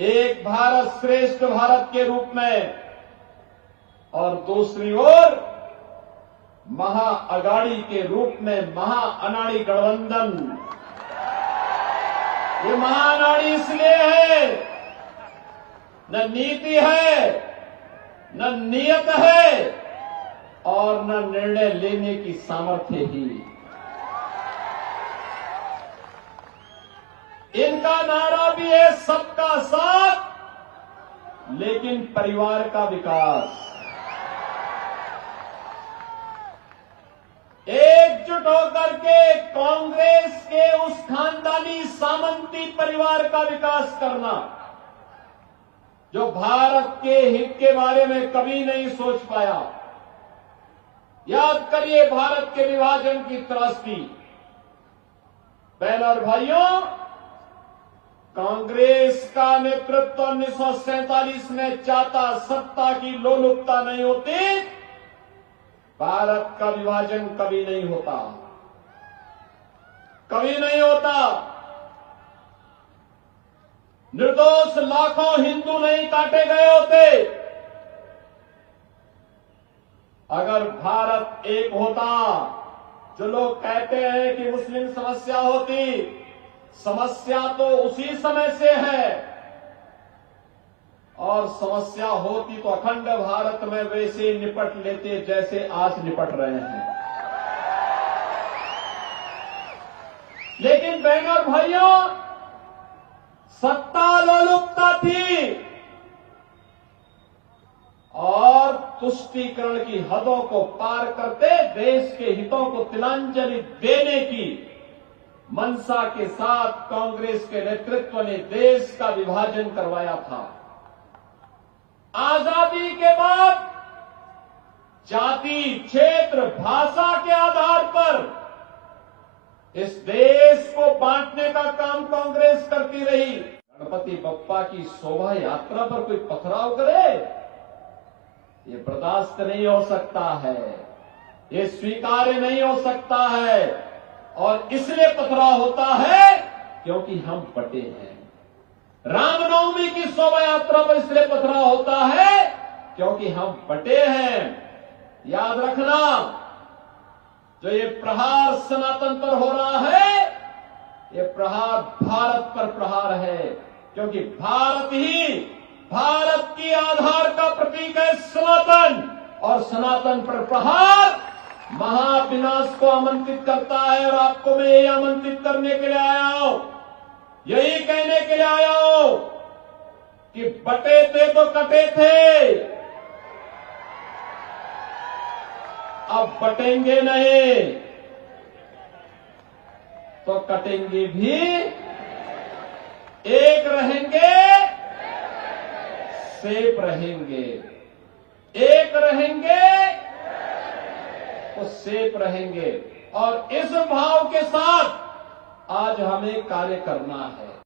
एक भारत श्रेष्ठ भारत के रूप में और दूसरी ओर महाअगाड़ी के रूप में महाअनाड़ी गठबंधन। ये महाअनाड़ी इसलिए है, न नीति है, न नियत है और न निर्णय लेने की सामर्थ्य ही। इनका नारा भी है सबका साथ, लेकिन परिवार का विकास। एकजुट होकर के कांग्रेस के उस खानदानी सामंती परिवार का विकास करना जो भारत के हित के बारे में कभी नहीं सोच पाया। याद करिए भारत के विभाजन की त्रासदी। बहनों और भाइयों, कांग्रेस का नेतृत्व 1947 में चाहता सत्ता की लोलुपता नहीं होती, भारत का विभाजन कभी नहीं होता, कभी नहीं होता। निर्दोष लाखों हिंदू नहीं काटे गए होते। अगर भारत एक होता, जो लोग कहते हैं कि मुस्लिम समस्या होती, समस्या तो उसी समय से है और समस्या होती तो अखंड भारत में वैसे निपट लेते जैसे आज निपट रहे हैं। लेकिन बहनों और भाइयों, सत्ता लोलुपता थी और तुष्टीकरण की हदों को पार करते देश के हितों को तिलांजलि देने की मंशा के साथ कांग्रेस के नेतृत्व ने देश का विभाजन करवाया था। आजादी के बाद जाति, क्षेत्र, भाषा के आधार पर इस देश को बांटने का काम कांग्रेस करती रही। गणपति बप्पा की शोभा यात्रा पर कोई पथराव करे, ये बर्दाश्त नहीं हो सकता है, ये स्वीकार्य नहीं हो सकता है। और इसलिए पथराव होता है क्योंकि हम बटे हैं। रामनवमी की शोभा यात्रा पर इसलिए पथराव होता है क्योंकि हम बटे हैं। याद रखना, जो ये प्रहार सनातन पर हो रहा है, ये प्रहार भारत पर प्रहार है, क्योंकि भारत ही भारत की आधार का प्रतीक है सनातन, और सनातन पर प्रहार महाविनाश को आमंत्रित करता है। और आपको मैं यही आमंत्रित करने के लिए आया हूं, यही कहने के लिए आया हूं कि बटे थे तो कटे थे, अब बटेंगे नहीं तो कटेंगे भी। एक रहेंगे, सेफ रहेंगे, एक रहेंगे तो सेफ रहेंगे। और इस भाव के साथ आज हमें कार्य करना है।